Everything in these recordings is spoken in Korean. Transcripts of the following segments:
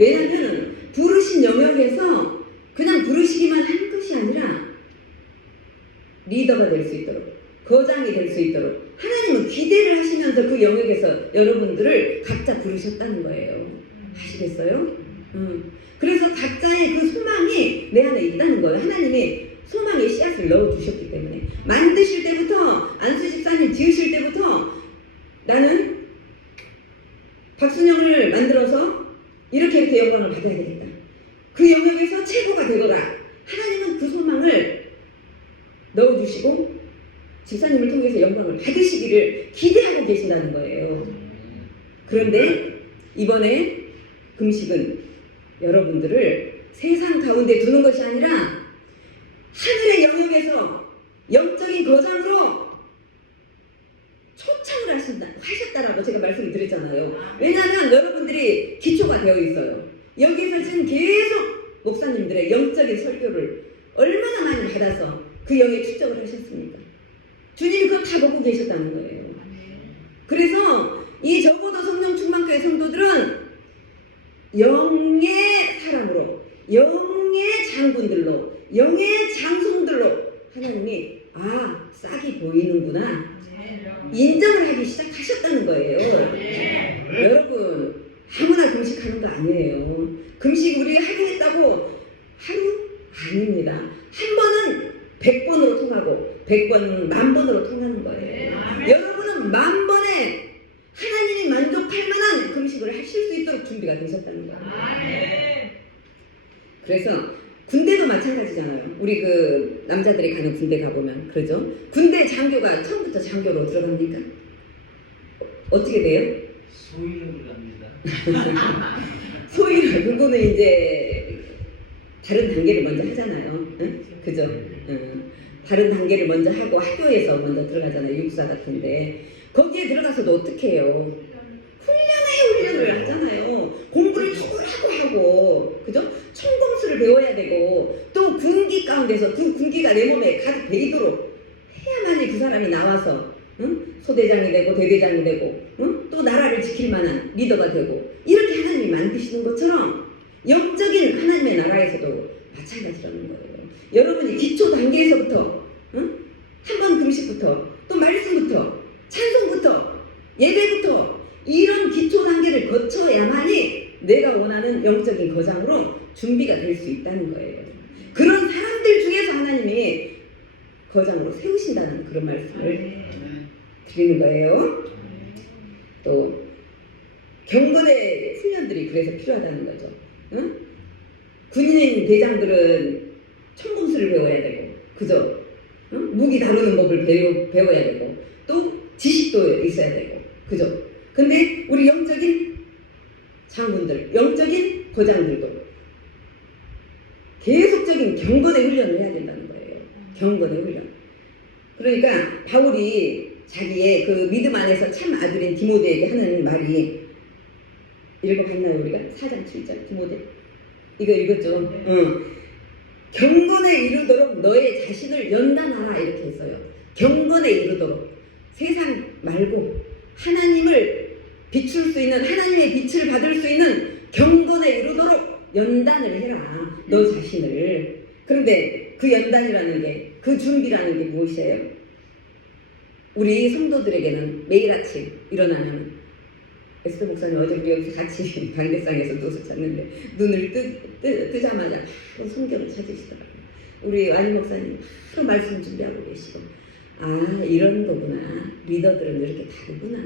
왜냐하면 부르신 영역에서 그냥 부르시기만 한 것이 아니라 리더가 될 수 있도록, 거장이 될 수 있도록 하나님은 기대를 하시면서 그 영역에서 여러분들을 각자 부르셨다는 거예요. 아시겠어요? 그래서 각자의 그 소망이 내 안에 있다는 거예요. 하나님이 소망의 씨앗을 넣어주셨기 때문에. 만드실 때부터, 안수 집사님 지으실 때부터 나는 박순영을 만들어서 이렇게 영광을 받아야 되겠다. 그 영역에서 최고가 되거라. 하나님은 그 소망을 넣어주시고 집사님을 통해서 영광을 받으시기를 기대하고 계신다는 거예요. 그런데 이번에 금식은 여러분들을 세상 가운데 두는 것이 아니라 하늘의 영역에서 영적인 거장으로 초청을 하셨다라고 제가 말씀을 드렸잖아요. 왜냐하면 여러분들이 기초가 되어 있어요. 여기에서 지금 계속 목사님들의 영적인 설교를 얼마나 많이 받아서 그 영에 축적을 하셨습니까? 주님이 그거 다 보고 계셨다는 거예요. 그래서 이 적어도 성령 충만교회 성도들은 영의 사람으로, 영의 장군들로, 영의 장송들로 하나님이 싹이 보이는구나 인정을 하기 시작하셨다는 거예요. 여러분 아무나 금식하는 거 아니에요. 금식 우리 하겠다고 하루 아닙니다. 한 번은 100번으로 통하고 100번은 10,000번으로 통하는 거예요. 여러분은 10,000번에 하나님이 만족할 만한 금식을 하실 수 있도록 준비가 되셨다는 거예요. 그래서 군대도 마찬가지잖아요. 우리 그 남자들이 가는 군대 가보면 그러죠. 군대 장교가 처음부터 장교로 들어갑니까? 어떻게 돼요? 소위로 갑니다. 소위로 그거는 이제 다른 단계를 먼저 하잖아요. 응? 그죠? 다른 단계를 먼저 하고 학교에서 먼저 들어가잖아요. 육사 같은데 거기에 들어가서도 어떻게 해요? 훈련을 하잖아요. 공부를 하고 그죠? 총검술을 배워야 되고 또 군기 가운데서 그 군기가 내 몸에 가득 배이도록 해야만이 그 사람이 나와서 소대장이 되고 대대장이 되고 또 나라를 지킬 만한 리더가 되고 이렇게 하나님이 만드시는 것처럼 영적인 하나님의 나라에서도 마찬가지라는 거예요. 여러분이 기초 단계에서부터 한번 금식부터 또 말씀부터 찬송부터 예배부터 이런 기초 단계를 거쳐야만이 내가 원하는 영적인 거장으로 준비가 될 수 있다는 거예요. 그런 사람들 중에서 하나님이 거장으로 세우신다는 그런 말씀을 드리는 거예요. 또 경건의 훈련들이 그래서 필요하다는 거죠. 군인 대장들은 총검술을 배워야 되고 그죠? 무기 다루는 법을 배워야 되고 또 지식도 있어야 되고 그죠? 근데 우리 영적인 장군들, 영적인 거장들도 계속적인 경건의 훈련을 해야 된다는 거예요. 경건의 훈련. 그러니까 바울이 자기의 그 믿음 안에서 참 아들인 디모데에게 하는 말이 읽어봤나요 우리가? 4장 7절 디모데 이거 읽었죠? 경건에 이르도록 너의 자신을 연단하라 이렇게 했어요. 경건에 이르도록 세상 말고 하나님을 비출 수 있는 하나님의 빛을 받을 수 있는 경건에 이르도록 연단을 해라 너 자신을. 그런데 그 연단이라는 게 그 준비라는 게 무엇이에요? 우리 성도들에게는 매일 아침 일어나면 에스더 목사님 어제 우리 여기서 같이 방대상에서 누워서 잤는데 눈을 뜨자마자 바로 성경을 찾으시더라고요. 우리 완희 목사님 바로 말씀 준비하고 계시고 이런 거구나. 리더들은 이렇게 다르구나.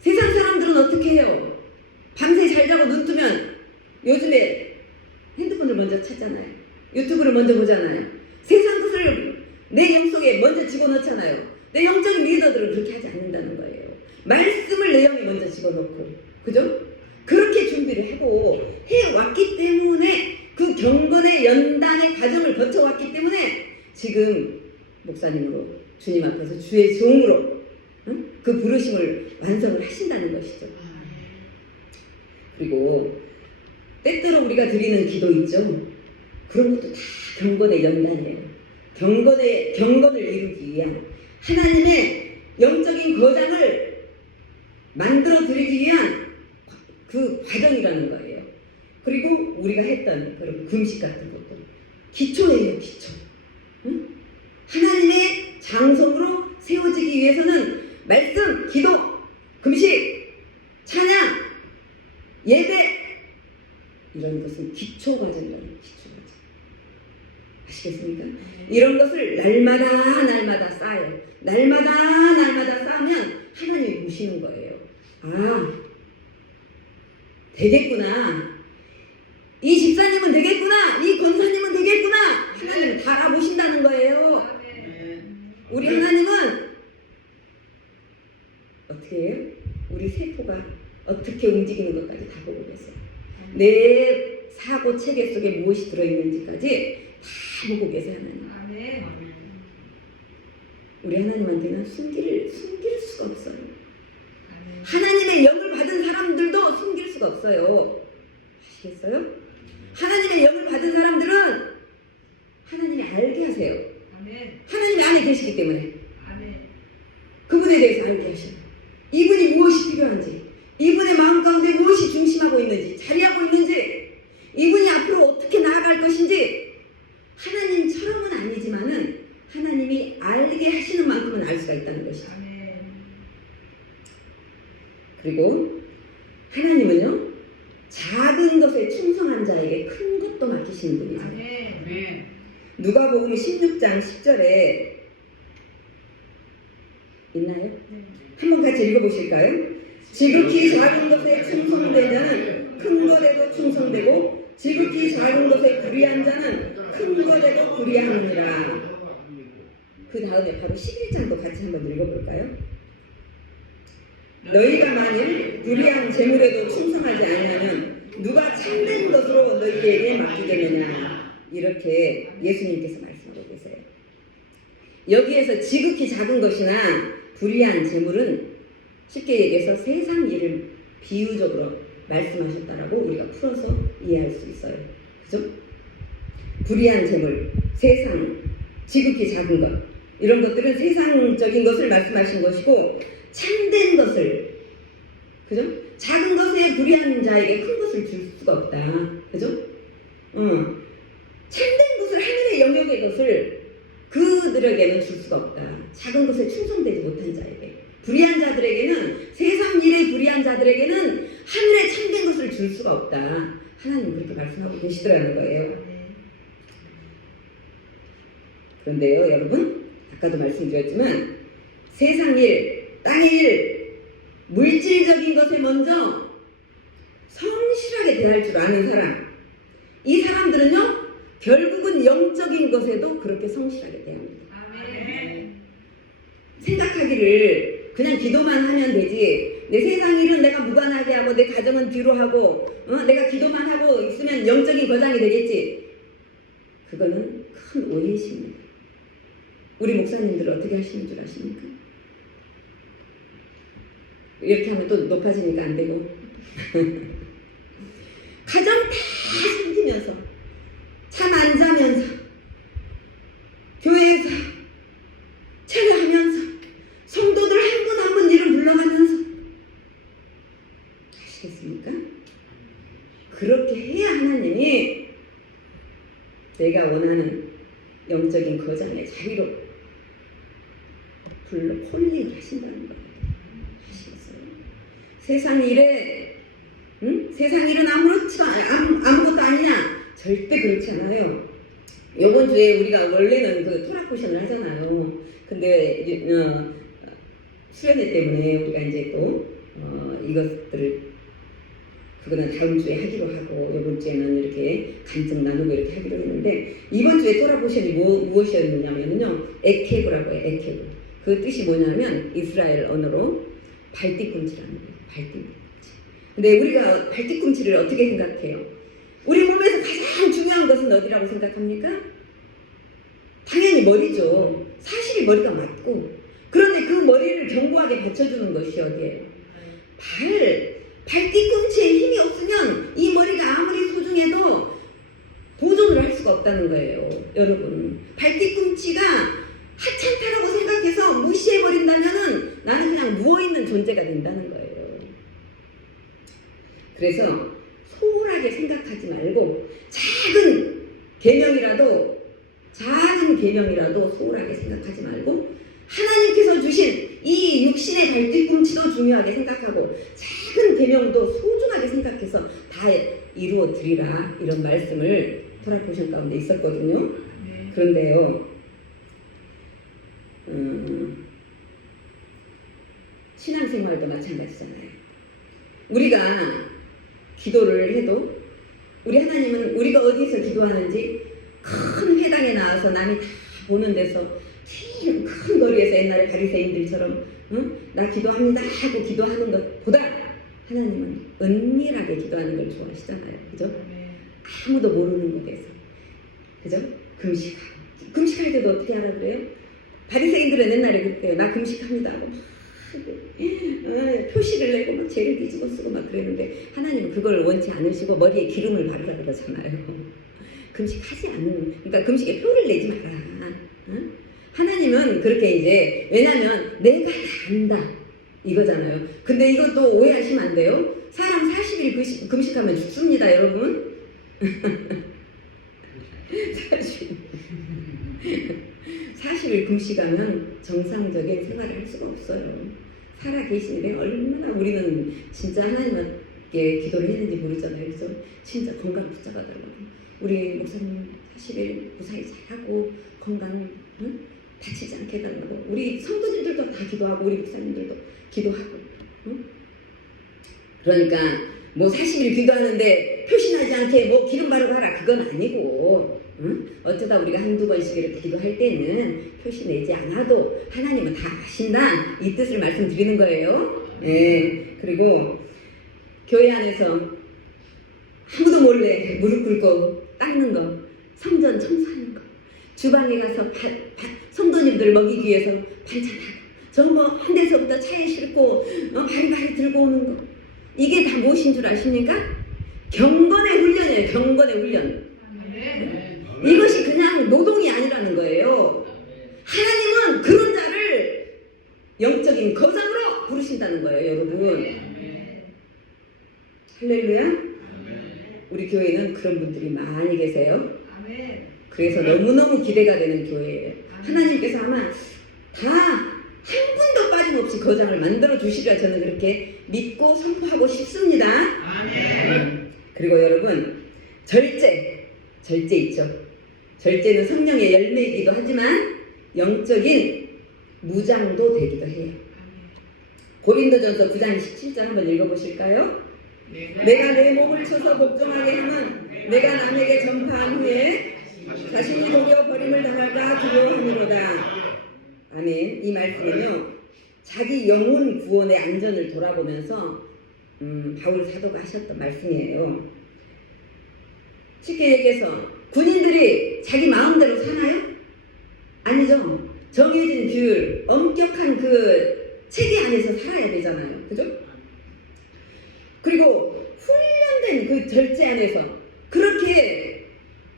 세상 사람들은 어떻게 해요? 밤새 잘 자고 눈 뜨면 요즘에 핸드폰을 먼저 찾잖아요. 유튜브를 먼저 보잖아요. 세상 것을 내 영 속에 먼저 집어넣잖아요. 내 영적인 리더들은 그렇게 하지 않는다는 거예요. 말씀을 내 영에 먼저 집어넣고 그죠? 그렇게 준비를 하고 해왔기 때문에 그 경건의 연단의 과정을 거쳐왔기 때문에 지금 목사님으로 주님 앞에서 주의 종으로 그 부르심을 완성을 하신다는 것이죠. 그리고 때때로 우리가 드리는 기도 있죠. 그런 것도 다 경건의 연단이에요. 경건을 이루기 위한 하나님의 영적인 거장을 만들어 드리기 위한 그 과정이라는 거예요. 그리고 우리가 했던 그런 금식 같은 것도 기초예요, 기초. 응? 하나님의 장성으로 세워지기 위해서는 말씀, 기도, 금식, 찬양, 예배 이런 것은 기초 과정이라는 기초 과정. 아시겠습니까? 이런 것을 날마다 쌓아요. 날마다 쌓으면 하나님이 보시는 거예요. 아, 되겠구나. 이 집사님은 되겠구나. 이 권사님은 되겠구나. 하나님은 다 알아보신다는 거예요. 우리 하나님은 어떻게 해요? 우리 세포가 어떻게 움직이는 것까지 다 보고 계세요. 내 사고 체계 속에 무엇이 들어있는지까지 다 보고 계세요, 하나님. 우리 하나님한테는 숨길 수가 없어요. 하나님의 영을 받은 사람들도 숨길 수가 없어요. 아시겠어요? 하나님의 영을 받은 사람들은 하나님이 알게 하세요. 하나님이 안에 계시기 때문에 그분에 대해서 알게 하셔요. 이분이 무엇이 필요한지, 이분의 마음 가운데 무엇이 중심하고 있는지, 자리하고 있는지, 이분이 앞으로 어떻게 나아갈 것인지 하나님처럼은 아니지만은 하나님이 알게 하시는 만큼은 알 수가 있다는 것이죠. 그리고 하나님은요, 작은 것에 충성한 자에게 큰 것도 맡기시는 분이세요. 누가복음 16장 10절에 있나요? 한번 같이 읽어보실까요? 지극히 작은 것에 충성된 자는 큰 것에도 충성되고 지극히 작은 것에 불의한 자는 큰 것에도 불의하느니라. 그 다음에 바로 11장도 같이 한번 읽어볼까요? 너희가 만일 불의한 재물에도 충성하지 않으면 누가 참된 것으로 너희에게 맡기겠느냐. 이렇게 예수님께서 말씀하고 계세요. 여기에서 지극히 작은 것이나 불의한 재물은 쉽게 얘기해서 세상 일을 비유적으로 말씀하셨다라고 우리가 풀어서 이해할 수 있어요. 그죠? 불의한 재물, 세상, 지극히 작은 것, 이런 것들은 세상적인 것을 말씀하신 것이고, 참된 것을, 그죠? 작은 것에 불의한 자에게 큰 것을 줄 수가 없다. 그죠? 참된 것을, 하늘의 영역의 것을 그들에게는 줄 수가 없다. 작은 것에 충성되지 못한 자에게. 불의한 자들에게는, 세상 일에 불의한 자들에게는 하늘에 참된 것을 줄 수가 없다. 하나님 그렇게 말씀하고 계시더라는 거예요. 그런데요, 여러분, 아까도 말씀드렸지만 세상 일, 땅의 일, 물질적인 것에 먼저 성실하게 대할 줄 아는 사람, 이 사람들은요, 결국은 영적인 것에도 그렇게 성실하게 대합니다. 생각하기를 그냥 기도만 하면 되지, 내 세상 일은 내가 무관하게 하고 내 가정은 뒤로 하고 내가 기도만 하고 있으면 영적인 거장이 되겠지. 그거는 큰 오해이십니다. 우리 목사님들 어떻게 하시는 줄 아십니까? 이렇게 하면 또 높아지니까 안 되고 가정 다 섬기면서 잠 안 자면서 교회에서 찬양하면서 성도들 한 분 한 분 이름 불러가면서 아시겠습니까? 그렇게 해야 하나님이 내가 원하는 영적인 거장의 자리로 불러 홀리게 하신다는 거예요. 아시겠어요? 세상 일에 세상 일은 아무것도 아니냐? 절대 그렇지 않아요. 이번 주에 우리가 원래는 그 토라 포션을 하잖아요. 근데 수련회 때문에 우리가 이제 또 이것들을 그거는 다음 주에 하기로 하고 이번 주에는 이렇게 간증 나누고 이렇게 하기로 했는데, 이번 주에 토라 포션이 무엇이었느냐면요, 에케브라고 해요. 에케브. 그 뜻이 뭐냐면 이스라엘 언어로 발뒤꿈치라는 거예요. 발뒤꿈치. 근데 우리가 발뒤꿈치를 어떻게 생각해요? 우리 몸에서 가장 중요한 것은 어디라고 생각합니까? 당연히 머리죠. 사실이 머리가 맞고, 그런데 그 머리를 견고하게 받쳐주는 것이 어디예요? 발뒤꿈치에 힘이 없으면 이 머리가 아무리 소중해도 보존을 할 수가 없다는 거예요. 여러분, 발뒤꿈치가 하찮다라고 생각해서 무시해버린다면은 나는 그냥 누워있는 존재가 된다는 거예요. 그래서 소홀하게 생각하지 말고 작은 계명이라도 소홀하게 생각하지 말고 하나님께서 주신 이 육신의 발뒤꿈치도 중요하게 생각하고 작은 계명도 소중하게 생각해서 다 이루어 드리라, 이런 말씀을 토라포션 가운데 있었거든요. 그런데요, 신앙생활도 마찬가지잖아요. 우리가 기도를 해도 우리 하나님은 우리가 어디서 기도하는지 큰 회당에 나와서 남이 다 보는 데서 큰 거리에서 옛날에 바리새인들처럼 나 기도합니다 하고 기도하는 것보다 하나님은 은밀하게 기도하는 걸 좋아하시잖아요. 그죠? 아무도 모르는 곳에서, 그죠? 금식할 때도 어떻게 하라 그래요? 바리새인들은 옛날에 그때요. 나 금식합니다 하고 표시를 내고 막 죄를 뒤집어 쓰고 막 그랬는데 하나님은 그걸 원치 않으시고 머리에 기름을 바르라 그러잖아요. 금식하지 않는, 그러니까 금식에 표를 내지 마라. 하나님은 그렇게 이제, 왜냐면 내가 다 안다 이거잖아요. 근데 이것도 오해하시면 안 돼요. 사람 40일 금식하면 죽습니다, 여러분. 40일 금식하면 정상적인 생활을 할 수가 없어요. 살아 계시는데 얼마나 우리는 진짜 하나님께 기도를 했는지 모르잖아요. 그래서 진짜 건강 붙잡아달라고. 우리 목사님 40일 무사히 잘하고 건강 다치지 않게 해달라고. 우리 성도님들도 다 기도하고 우리 목사님들도 기도하고. 그러니까 뭐 40일 기도하는데 표신하지 않게 뭐 기름 바르고 하라, 그건 아니고, 어쩌다 우리가 한두 번씩 이렇게 기도할 때는 표시 내지 않아도 하나님은 다 아신다, 이 뜻을 말씀드리는 거예요. 네. 그리고 교회 안에서 아무도 몰래 무릎 꿇고 닦는 거, 성전 청소하는 거, 주방에 가서 성도님들 먹이기 위해서 반찬하고, 저 뭐 한 데서부터 차에 싣고 바리바리 들고 오는 거, 이게 다 무엇인 줄 아십니까? 경건의 훈련이에요. 경건의 훈련. 이것이 그냥 노동이 아니라는 거예요. 하나님은 그런 자를 영적인 거장으로 부르신다는 거예요, 여러분. 할렐루야. 우리 교회는 그런 분들이 많이 계세요. 그래서 너무너무 기대가 되는 교회예요. 하나님께서 아마 다 한 분도 빠짐없이 거장을 만들어 주시리라 저는 그렇게 믿고 선포하고 싶습니다. 그리고 여러분, 절제 있죠. 절제는 성령의 열매이기도 하지만 영적인 무장도 되기도 해요. 고린도전서 9장 17절 한번 읽어보실까요? 내가 내 몸을 쳐서 복종하게 하면 내가 남에게 전파한 후에 자신이 도리어 버림을 당할까 두려워하노로다. 아멘. 이 말씀은요, 자기 영혼 구원의 안전을 돌아보면서 바울 사도가 하셨던 말씀이에요. 쉽게 얘기해서 군인들이 자기 마음대로 사나요? 아니죠. 정해진 규율, 엄격한 그 체계 안에서 살아야 되잖아요. 그죠? 그리고 훈련된 그 절제 안에서 그렇게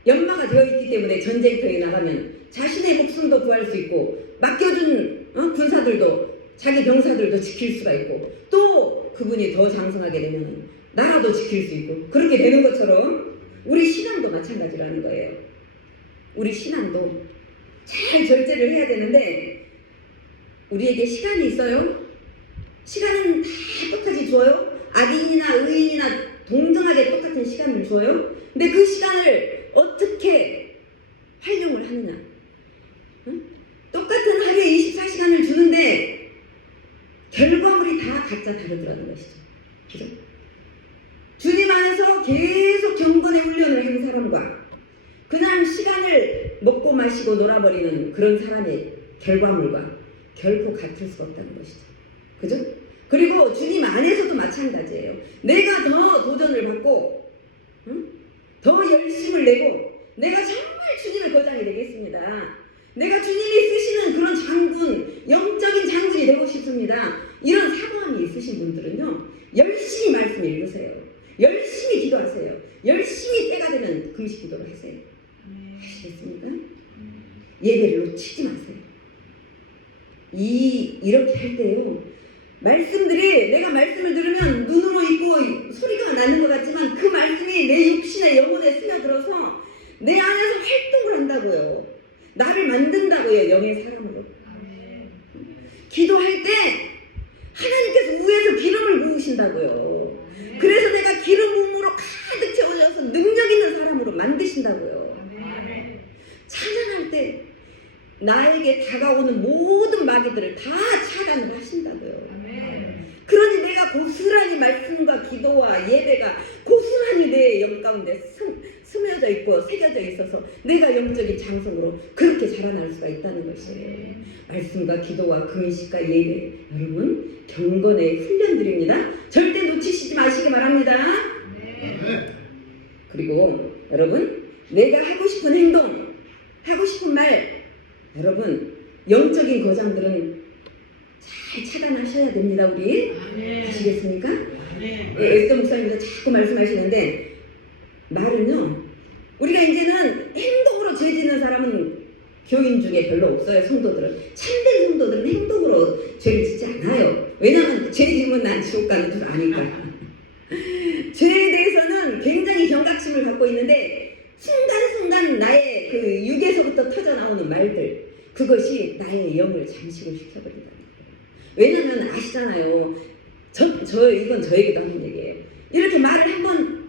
연마가 되어 있기 때문에 전쟁터에 나가면 자신의 목숨도 구할 수 있고, 맡겨준 군사들도, 자기 병사들도 지킬 수가 있고, 또 그분이 더 장성하게 되면 나라도 지킬 수 있고, 그렇게 되는 것처럼 우리 신앙도 마찬가지라는 거예요. 우리 신앙도 잘 절제를 해야 되는데, 우리에게 시간이 있어요? 시간은 다 똑같이 줘요? 악인이나 의인이나 동등하게 똑같은 시간을 줘요? 근데 그 시간을 어떻게 활용을 하느냐? 똑같은 하루에 24시간을 주는데 결과물이 다 각자 다르더라는 것이죠. 그죠? 주님 안에서 계속 경건의 훈련을 하는 사람과 그냥 시간을 먹고 마시고 놀아버리는 그런 사람의 결과물과 결코 같을 수가 없다는 것이죠. 그죠? 그리고 주님 안에서도 마찬가지예요. 내가 더 도전을 받고 더 열심을 내고 내가 정말 주님의 거장이 되겠습니다. 내가 주님이 쓰시는 그런 장군, 영적인 장군이 되고 싶습니다. 이런 사모함이 있으신 분들은요, 열심히 말씀 읽으세요. 열심히 기도하세요. 열심히 때가 되면 금식 기도를 하세요. 아시겠습니까? 예배를 놓치지 마세요. 이렇게 할 때요, 말씀들이 내가 말씀을 들으면 눈으로 있고 소리가 나는 것 같지만 그 말씀이 내 육신의 영혼에 스며들어서 내 안에서 활동을 한다고요. 나를 만든다고요. 영의 사람으로. 기도할 때 하나님께서 위에서 기름을 부으신다고요. 그래서 내가 기름 부음으로 가득 채워져서 능력 있는 사람으로 만드신다고요. 찬양할 때 나에게 다가오는 모든 마귀들을 다 차단을 하신다고요. 그러니 내가 고스란히 말씀과 기도와 예배가 고스란히 내 영 가운데 스며져 있고 새겨져 있어서 내가 영적인 장성으로 그렇게 자라날 수가 있다는 것이에요. 말씀과 기도와 금식과 예배, 여러분 경건의 훈련들입니다. 절대 놓치시지 마시기 바랍니다. 그리고 여러분 내가 하고 싶은 행동, 하고 싶은 말, 여러분 영적인 거장들은 잘 차단하셔야 됩니다. 우리 아시겠습니까? 에스더 목사님도 자꾸 말씀하시는데 말은요, 우리가 이제는 행동으로 죄 짓는 사람은 교인 중에 별로 없어요. 성도들은 참된 성도들은 행동으로 죄를 짓지 않아요. 왜냐하면 죄 지으면 난 지옥 가는 줄 아니까. 죄에 대해서는 굉장히 경각심을 갖고 있는데 순간순간 나의 그 육에서부터 터져 나오는 말들, 그것이 나의 영을 잠식을 시켜버린다. 왜냐면 아시잖아요. 이건 저에게도 하는 얘기예요. 이렇게 말을 한번,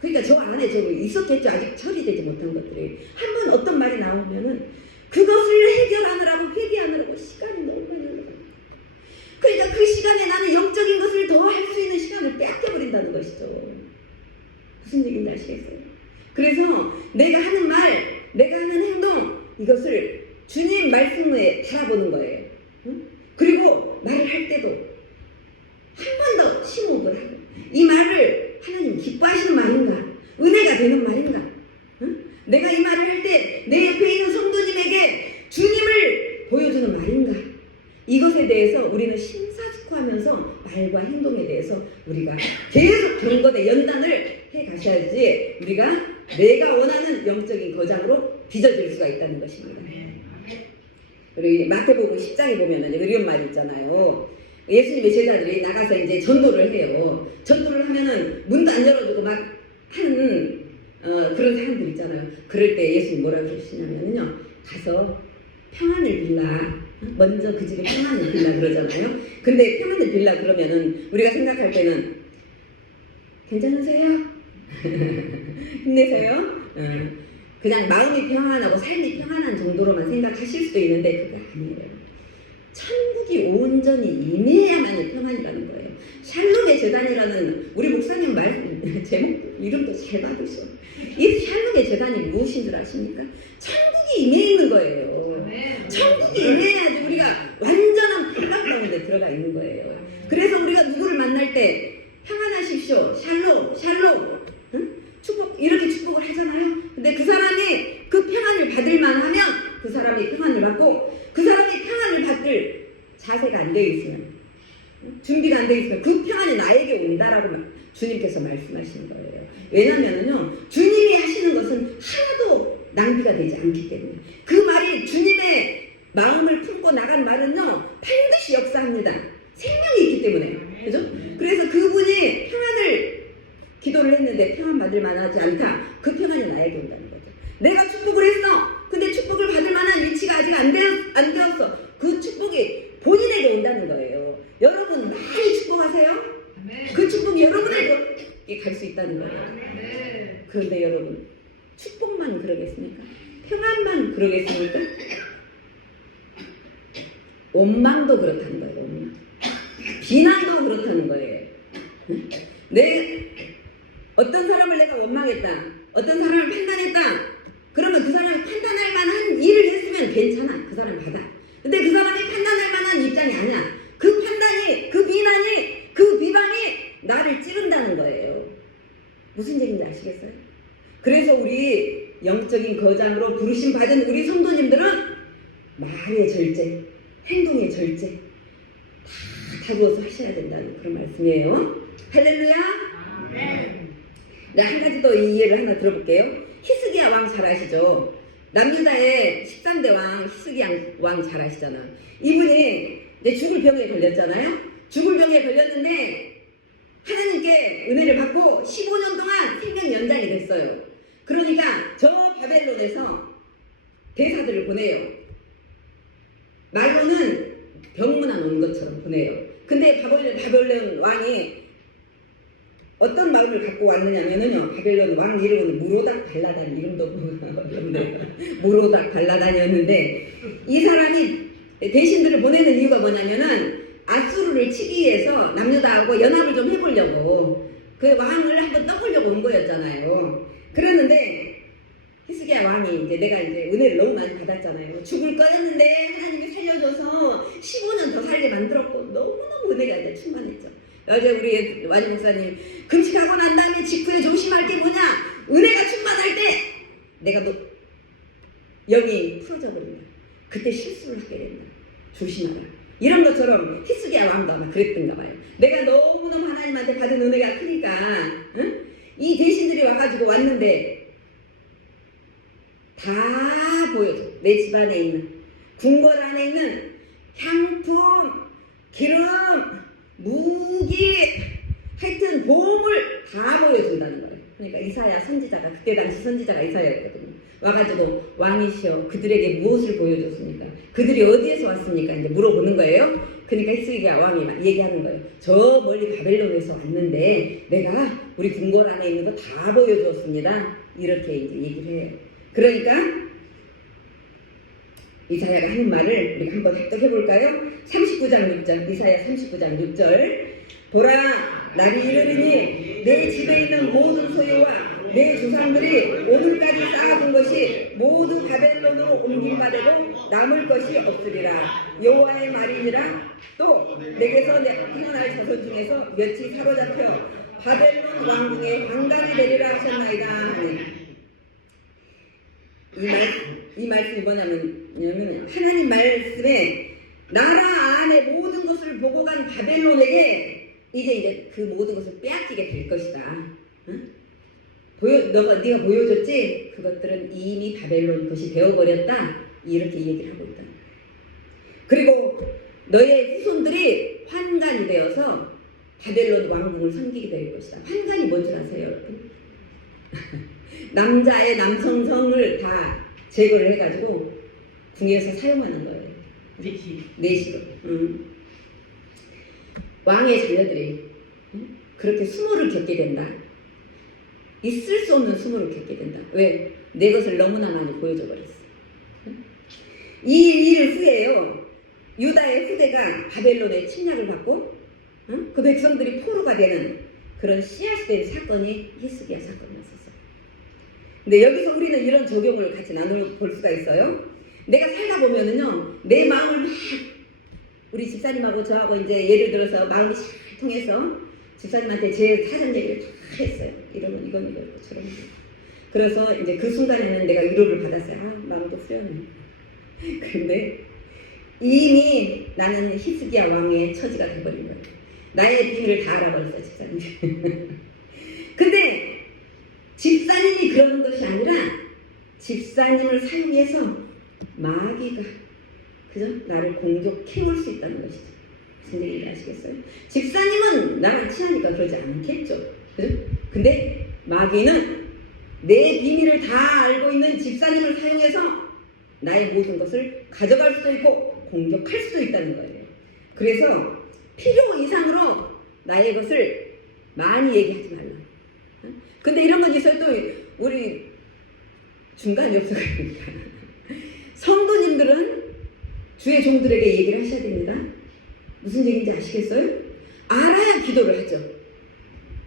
그러니까 저 안에 있었겠죠. 아직 처리되지 못한 것들이. 한번 어떤 말이 나오면은 그것을 해결하느라고 회개하느라고 시간이 너무 많이 흘러요. 그러니까 그 시간에 나는 영적인 것을 더 할 수 있는 시간을 빼앗겨버린다는 것이죠. 무슨 얘기인지 아시겠어요? 그래서 내가 하는 말, 내가 하는 행동, 이것을 주님 말씀에 바라보는 거예요. 응? 그리고 말을 할 때도 한 번 더 심호흡을 하고 이 말을 하나님 기뻐하시는 말인가? 은혜가 되는 말인가? 응? 내가 이 말을 할 때 내 옆에 있는 성도님에게 주님을 보여주는 말인가? 이것에 대해서 우리는 심사숙고하면서 말과 행동에 대해서 우리가 계속 경건의 연단을 해가셔야지 우리가 내가 원하는 영적인 거장으로 빚어질 수가 있다는 것입니다. 그리고 마태복음 10장에 보면은 이런 말이 있잖아요. 예수님의 제자들이 나가서 이제 전도를 해요. 전도를 하면은 문도 안 열어주고 막 하는 그런 사람들 있잖아요. 그럴 때 예수님 뭐라 그러시냐면요, 가서 평안을 빌라. 먼저 그 집에 평안을 빌라 그러잖아요. 근데 평안을 빌라 그러면은 우리가 생각할 때는 괜찮으세요? 힘내세요? 그냥 마음이 평안하고 삶이 평안한 정도로만 생각하실 수도 있는데 그게 아니에요. 천국이 온전히 임해야만이 평안이라는 거예요. 샬롬의 재단이라는 우리 목사님 말 제목 이름도 잘 받으셔. 이 샬롬의 재단이 무엇인 줄 아십니까? 천국이 임해 있는 거예요. 천국이 임해야지 우리가 완전한 평안 가운데 들어가 있는 거예요. 그래서 우리가 누구를 만날 때 평안하십시오, 샬롬, 샬롬, 응? 축복, 이렇게 축복을 하잖아요. 근데 그 사람이 그 평안을 받을 만하면 그 사람이 평안을 받고, 그 사람이 평안을 받을 자세가 안 되어 있으면, 준비가 안 되어 있으면 그 평안이 나에게 온다라고 주님께서 말씀하시는 거예요. 왜냐하면요, 주님이 하시는 것은 하나도 낭비가 되지 않기 때문에. 그 말이 주님의 마음을 품고 나간 말은요, 반드시 역사합니다. 생명이 있기 때문에. 그죠? 그래서 그분이 평안을 기도를 했는데 평안 받을 만하지 않다. 그 평안이 나에게 온다는 거죠. 내가 축복을 했어. 근데 축복을 받을 만한 위치가 아직 안 되었어. 그 축복이 본인에게 온다는 거예요. 여러분 많이 축복하세요. 그 축복이 여러분에게 갈 수 있다는 거예요. 그런데 여러분 축복만 그러겠습니까? 평안만 그러겠습니까? 원망도 그렇다는 거예요. 원망. 비난도 그렇다는 거예요. 어떤 사람을 내가 원망했다, 어떤 사람을 판단했다, 그러면 그 사람이 판단할 만한 일을 했으면 괜찮아. 그 사람 받아. 근데 그 사람이 판단할 만한 입장이 아니야. 그 판단이, 그 비난이, 그 비방이 나를 찌른다는 거예요. 무슨 얘기인지 아시겠어요? 그래서 우리 영적인 거장으로 부르심 받은 우리 성도님들은 말의 절제, 행동의 절제 다 다루어서 하셔야 된다는 그런 말씀이에요. 할렐루야. 네, 한 가지 더 이 예를 하나 들어볼게요. 히스기야 왕 잘 아시죠? 남유다의 13대 왕 히스기야 왕 잘 아시잖아. 이분이 이제 죽을 병에 걸렸잖아요. 죽을 병에 걸렸는데 하나님께 은혜를 받고 15년 동안 생명 연장이 됐어요. 그러니까 저 바벨론에서 대사들을 보내요. 말로는 병문안 온 것처럼 보내요. 근데 바벨론 왕이 어떤 마음을 갖고 왔느냐면요, 바벨론 왕 이름은 무로닥 발라단, 이름도 어렵네요. 무로닥 발라단이었는데, 이 사람이 대신들을 보내는 이유가 뭐냐면은 아수르를 치기 위해서 남유다하고 연합을 좀 해보려고 그 왕을 한번 떠보려고 온 거였잖아요. 그러는데 히스기야 왕이 이제 내가 이제 은혜를 너무 많이 받았잖아요. 죽을 거였는데 하나님이 살려줘서 15년 더 살게 만들었고 너무너무 은혜가 이제 충만했죠. 어제 우리 와니 목사님, 금식하고 난 다음에 직후에 조심할 게 뭐냐? 은혜가 충만할 때 내가 영이 풀어져 버린다. 그때 실수를 하게 된다. 조심하라. 이런 것처럼 히스기야 왕도 아마 그랬던가 봐요. 내가 너무너무 하나님한테 받은 은혜가 크니까, 응? 이 대신들이 와가지고 왔는데 다 보여줘. 내 집안에 있는, 궁궐 안에 있는 향품, 기름, 무기, 하여튼 보물 다 보여준다는 거예요. 그러니까 이사야 선지자가, 그때 당시 선지자가 이사야였거든요. 와가지고 왕이시여 그들에게 무엇을 보여줬습니까? 그들이 어디에서 왔습니까? 이제 물어보는 거예요. 그러니까 히스기야 왕이 얘기하는 거예요. 저 멀리 바벨론에서 왔는데 내가 우리 궁궐 안에 있는 거 다 보여줬습니다. 이렇게 이제 얘기를 해요. 그러니까 이사야가 하는 말을 우리가 한번 합독해 볼까요? 39장 6절, 이사야 39장 6절. 보라, 날이 이르리니 내 집에 있는 모든 소유와 내 조상들이 오늘까지 쌓아둔 것이 모두 바벨론으로 옮김받고 남을 것이 없으리라. 여호와의 말이니라. 또 내게서 태어날 자손 중에서 몇이 사로잡혀 바벨론 왕궁의 관광이 되리라 하셨나이다 하니, 이 말씀이 뭐냐면 하나님 말씀에 나라 안에 모든 것을 보고 간 바벨론에게 이제 그 모든 것을 빼앗기게 될 것이다. 응? 네가 보여줬지? 그것들은 이미 바벨론 것이 되어버렸다. 이렇게 얘기를 하고 있다. 그리고 너의 후손들이 환관이 되어서 바벨론 왕궁을 섬기게 될 것이다. 환관이 뭔지 아세요, 여러분? 남자의 남성성을 다 제거를 해가지고 궁에서 사용하는 거예요. 내시로. 왕의 자녀들이 그렇게 수모를 겪게 된다. 있을 수 없는 수모를 겪게 된다. 왜? 내 것을 너무나 많이 보여줘 버렸어. 이 일을 후에요, 유다의 후대가 바벨론의 침략을 받고 그 백성들이 포로가 되는 그런 씨앗된 사건이 히스기야 사건이었어요. 근데 여기서 우리는 이런 적용을 같이 나눠볼 수가 있어요. 내가 살다 보면은요, 내 마음을 막 우리 집사님하고 저하고 이제 예를 들어서 마음이 잘 통해서 집사님한테 제 사전 얘기를 다 했어요. 이러면 이건 이거고 저런 거. 그래서 이제 그 순간에는 내가 위로를 받았어요. 아, 마음도 후련해. 근데 이미 나는 히스기야 왕의 처지가 돼버린 거예요. 나의 비밀을 다 알아버렸어요, 집사님. 근데 집사님이 그러는 것이 아니라 집사님을 사용해서 마귀가 그죠? 나를 공격해올 수 있다는 것이죠. 무슨 얘기인지 아시겠어요? 집사님은 나랑 친하니까 그러지 않겠죠. 그죠? 근데 마귀는 내 비밀을 다 알고 있는 집사님을 사용해서 나의 모든 것을 가져갈 수도 있고 공격할 수도 있다는 거예요. 그래서 필요 이상으로 나의 것을 많이 얘기하지 말라. 근데 이런 건 있어요. 또 우리 중간 엽서가 있습니다. 성도님들은 주의 종들에게 얘기를 하셔야 됩니다. 무슨 얘기인지 아시겠어요? 알아야 기도를 하죠.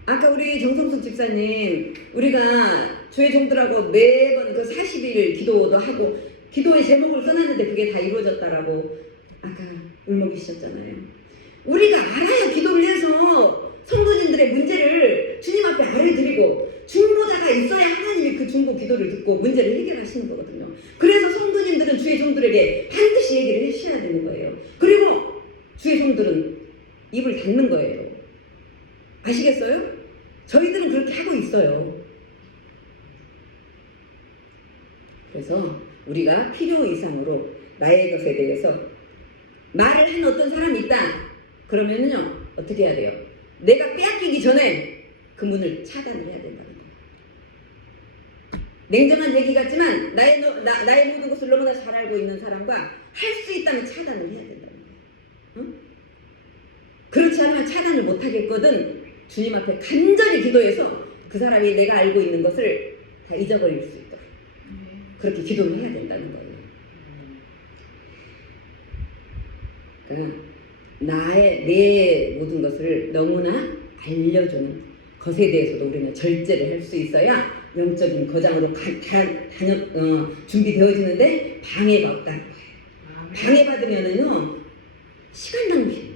아까 우리 정성숙 집사님, 우리가 주의 종들하고 매번 그 40일 기도도 하고 기도의 제목을 써놨는데 그게 다 이루어졌다라고 아까 울먹이셨잖아요. 우리가 알아야 기도를 해서 성도님들의 문제를 주님 앞에 알려드리고 중보자가 있어야 하나님이 그 중보 기도를 듣고 문제를 해결하시는 거거든요. 그래서 성도님들은 주의 종들에게 반드시 얘기를 해주셔야 되는 거예요. 그리고 주의 종들은 입을 닫는 거예요. 아시겠어요? 저희들은 그렇게 하고 있어요. 그래서 우리가 필요 이상으로 나의 것에 대해서 말을 한 어떤 사람이 있다. 그러면은요 어떻게 해야 돼요? 내가 빼앗기기 전에 그 문을 차단을 해야 된다는 거예요. 냉정한 얘기 같지만 나의 모든 것을 너무나 잘 알고 있는 사람과 할 수 있다면 차단을 해야 된다는 거예요. 응? 그렇지 않으면 차단을 못 하겠거든. 주님 앞에 간절히 기도해서 그 사람이 내가 알고 있는 것을 다 잊어버릴 수 있도록 그렇게 기도를 해야 된다는 거예요. 그러니까 내 모든 것을 너무나 알려주는 것에 대해서도 우리는 절제를 할 수 있어야 영적인 거장으로 준비되어지는데 방해가 없다는 거예요. 방해받으면은요 시간 낭비,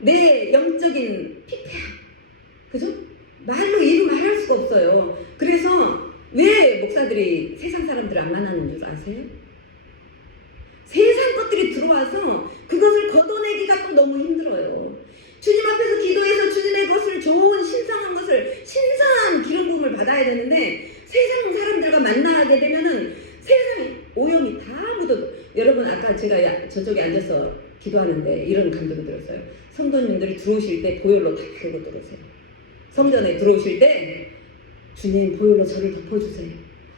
내 영적인 피폐함, 그죠? 말로 이루 말할 수가 없어요. 그래서 왜 목사들이 세상 사람들을 안 만나는 줄 아세요? 세상 것들이 들어와서 그것을 걷어내기가 또 너무 힘들어요. 주님 앞에서 기도해서 주님의 것을 좋은 신성한 것을 신성한 기름 부음을 받아야 되는데 세상 사람들과 만나게 되면은 세상에 오염이 다 묻어도 여러분 아까 제가 저쪽에 앉아서 기도하는데 이런 감동이 들었어요. 성도님들이 들어오실 때 보혈로 다 바르고 들어오세요. 성전에 들어오실 때 주님 보혈로 저를 덮어주세요.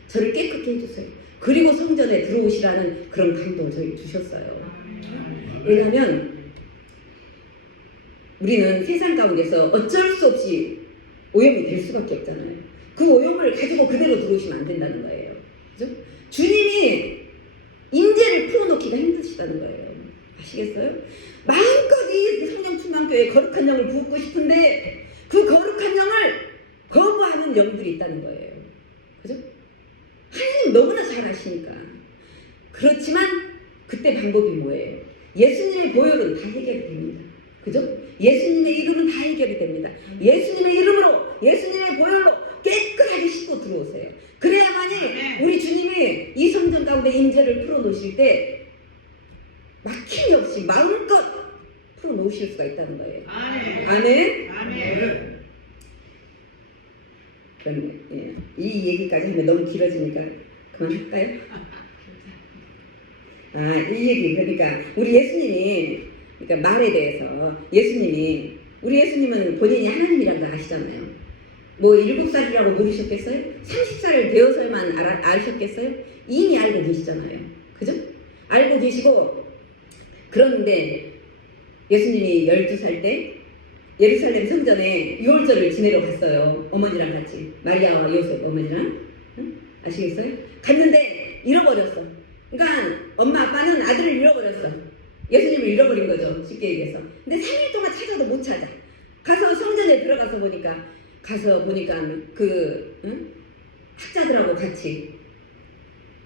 저를 깨끗게 해주세요. 그리고 성전에 들어오시라는 그런 감동을 저희 주셨어요. 왜냐하면 우리는 세상 가운데서 어쩔 수 없이 오염이 될 수밖에 없잖아요. 그 오염을 가지고 그대로 들어오시면 안 된다는 거예요. 그죠? 주님이 임재를 풀어놓기가 힘드시다는 거예요. 아시겠어요? 마음껏 이 성령 충만교회에 거룩한 영을 부었고 싶은데 그 거룩한 영을 거부하는 영들이 있다는 거예요. 그죠? 하나님 너무나 잘 아시니까. 그렇지만 그때 방법이 뭐예요? 예수님의 보혈은 다 해결이 됩니다. 그죠? 예수님의 이름은 다 해결이 됩니다. 예수님의 이름으로, 예수님의 보혈로 깨끗하게 씻고 들어오세요. 그래야만이 우리 주님이 이 성전 가운데 임재를 풀어놓으실 때 막힘이 없이 마음껏 풀어놓으실 수가 있다는 거예요. 아멘? 아멘? 그럼 이 얘기까지 하면 너무 길어지니까 그만할까요? 이 얘기 그러니까 우리 예수님이 그러니까 말에 대해서 우리 예수님은 본인이 하나님이란 거 아시잖아요. 뭐 7살이라고 모르셨겠어요? 30살 되어서만 아셨겠어요? 이미 알고 계시잖아요. 그죠? 알고 계시고 그런데 예수님이 12살 때 예루살렘 성전에 유월절을 지내러 갔어요. 어머니랑 같이. 마리아와 요셉 어머니랑. 응? 아시겠어요? 갔는데 잃어버렸어. 그러니까 엄마 아빠는 아들을 잃어버렸어. 예수님을 잃어버린 거죠. 쉽게 얘기해서. 근데 3일 동안 찾아도 못 찾아. 가서 성전에 들어가서 보니까 학자들하고 같이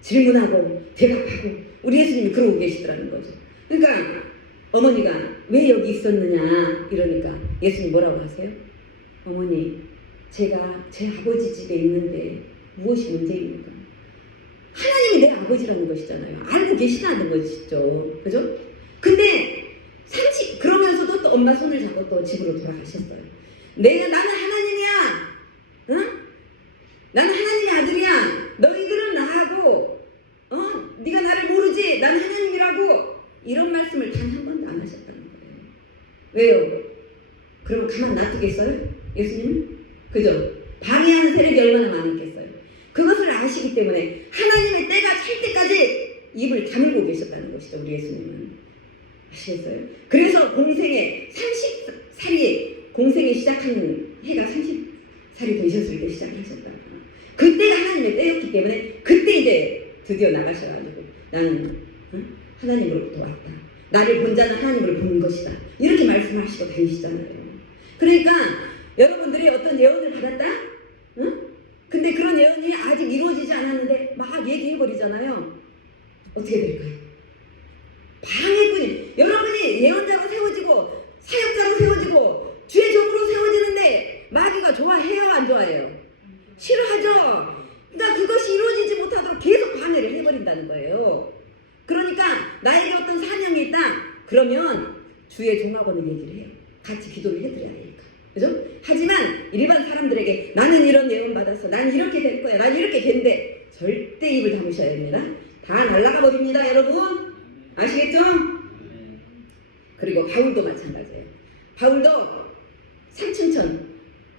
질문하고 대답하고 우리 예수님이 그러고 계시더라는 거죠. 그러니까 어머니가 왜 여기 있었느냐 이러니까 예수님 뭐라고 하세요? 어머니 제가 제 아버지 집에 있는데 무엇이 문제입니까? 하나님이 내 아버지라는 것이잖아요. 알고 계시다는 것이죠. 그죠? 근데 그러면서도 또 엄마 손을 잡고 또 집으로 돌아가셨어요. 나는 하나님이야. 응? 나는 하나님의 아들이야. 너희들은 나하고 네가 나를 모르지. 나는 하나님이라고. 이런 말씀을 단 한 번도 안 하셨다는 거예요. 왜요? 그러면 가만 놔두겠어요? 예수님은? 그죠? 방해하는 세력이 얼마나 많았겠어요. 그것을 아시기 때문에 하나님의 때가 찰 때까지 입을 다물고 계셨다는 것이죠. 우리 예수님은. 아시겠어요? 그래서 공생에 30살이 공생에 시작한 해가 30살이 되셨을 때 시작하셨다. 그때가 하나님의 때였기 때문에 그때 이제 드디어 나가셔가지고 나는 하나님으로부터 왔다. 나를 본 자는 하나님을 본 것이다. 이렇게 말씀하시고 다니시잖아요. 그러니까 여러분들이 어떤 예언을 받았다? 응? 근데 그런 예언이 아직 이루어지지 않았는데 막 얘기해버리잖아요. 어떻게 될까요? 방해꾼이 여러분이 예언자로 세워지고 사역자로 세워지고 주의 종으로 세워지는데 마귀가 좋아해요? 안 좋아해요? 싫어하죠? 그러니까 그것이 이루어지지 못하도록 계속 방해를 해버린다는 거예요. 그러니까 나에게 어떤 사명이 있다. 그러면 주의 종하고는 얘기를 해요. 같이 기도를 해드려야 하니까. 그죠? 하지만 일반 사람들에게 나는 이런 예언 받았어. 난 이렇게 될 거야. 난 이렇게 된대. 절대 입을 다무셔야 됩니다. 다 날아가 버립니다. 여러분. 아시겠죠? 그리고 바울도 마찬가지예요. 바울도 삼층천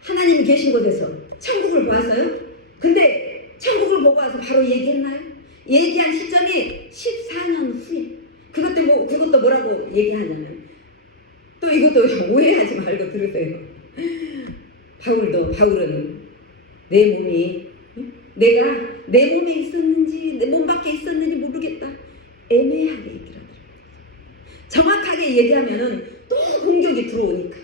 하나님 계신 곳에서 천국을 보았어요. 근데 천국을 보고 와서 바로 얘기했나요? 얘기한 시점이 14년 후에. 그것도 뭐라고 얘기하냐면 또 이것도 오해하지 말고 들으세요. 바울은 내 몸이 내가 내 몸에 있었는지 내 몸 밖에 있었는지 모르겠다. 애매하게 얘기를 하더라고요. 정확하게 얘기하면은 또 공격이 들어오니까.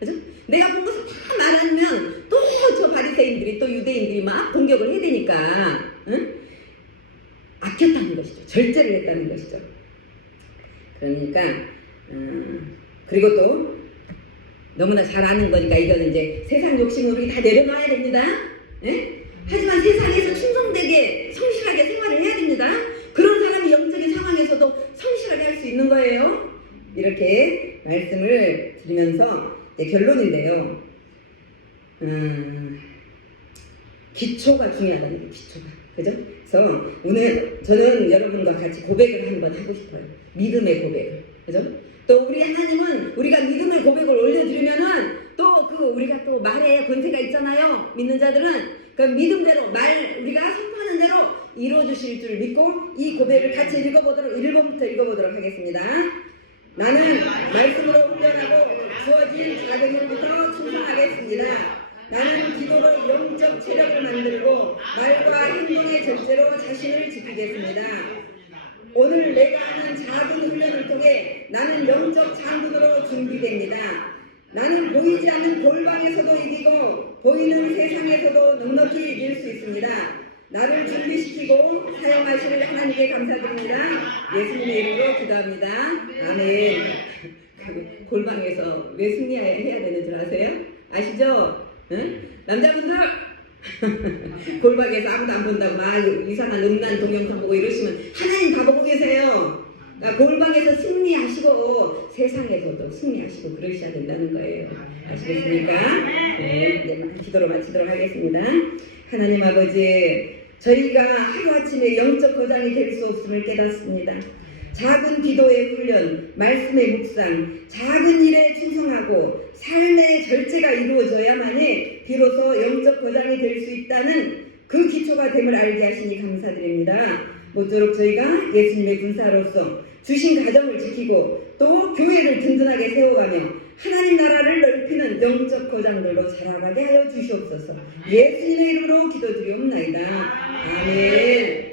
그죠? 내가 본 것을 다 말하면 또 저 바리새인들이 또 유대인들이 막 공격을 해야 되니까 응? 아꼈다는 것이죠. 절제를 했다는 것이죠. 그러니까 그리고 또 너무나 잘 아는 거니까 이거는 이제 세상 욕심을 우리 다 내려놔야 됩니다. 예? 하지만 세상에서 충성되게 성실하게 생활을 해야 됩니다. 그런 사람이 영적인 상황에서도 성실하게 할 수 있는 거예요. 이렇게 말씀을 드리면서 이제 결론인데요. 기초가 중요하다는 게 기초가. 그죠? 그래서 오늘 저는 여러분과 같이 고백을 한번 하고 싶어요. 믿음의 고백을. 그죠? 또 우리 하나님은 우리가 믿음의 고백을 올려드리면은 또 우리가 또 말에 권세가 있잖아요. 믿는 자들은 그 믿음대로 우리가 선포하는 대로 이루어주실 줄 믿고 이 고백을 같이 1번부터 읽어보도록 하겠습니다. 나는 말씀으로 훈련하고 주어진 작은 일부터 충성하겠습니다. 나는 기도로 영적 체력을 만들고 말과 행동의 절제로 자신을 지키겠습니다. 오늘 내가 하는 작은 훈련을 통해 나는 영적 장군으로 준비됩니다. 나는 보이지 않는 골방에서도 이기고 보이는 세상에서도 넉넉히 이길 수 있습니다. 나를 준비시키고 사용하실 하나님께 감사드립니다. 예수님의 이름으로 기도합니다. 아멘. 골방에서 왜 승리해야 되는 줄 아세요? 아시죠? 응? 남자분들 골방에서 아무도 안 본다고 막 이상한 음란 동영상 보고 이러시면 하나님 다 보고 계세요. 그러니까 골방에서 승리하시고 세상에서도 승리하시고 그러셔야 된다는 거예요. 아시겠습니까? 네, 이제 기도로 마치도록 하겠습니다. 하나님 아버지, 저희가 하루아침에 영적 거장이 될 수 없음을 깨닫습니다. 작은 기도의 훈련, 말씀의 묵상, 작은 일에 충성하고 삶의 절제가 이루어져야만이 비로소 영적 거장이 될 수 있다는 그 기초가 됨을 알게 하시니 감사드립니다. 모쪼록 저희가 예수님의 군사로서 주신 가정을 지키고 또 교회를 든든하게 세워가며 하나님 나라를 넓히는 영적 거장들로 자라가게 하여 주시옵소서. 예수님의 이름으로 기도드리옵나이다. 아멘.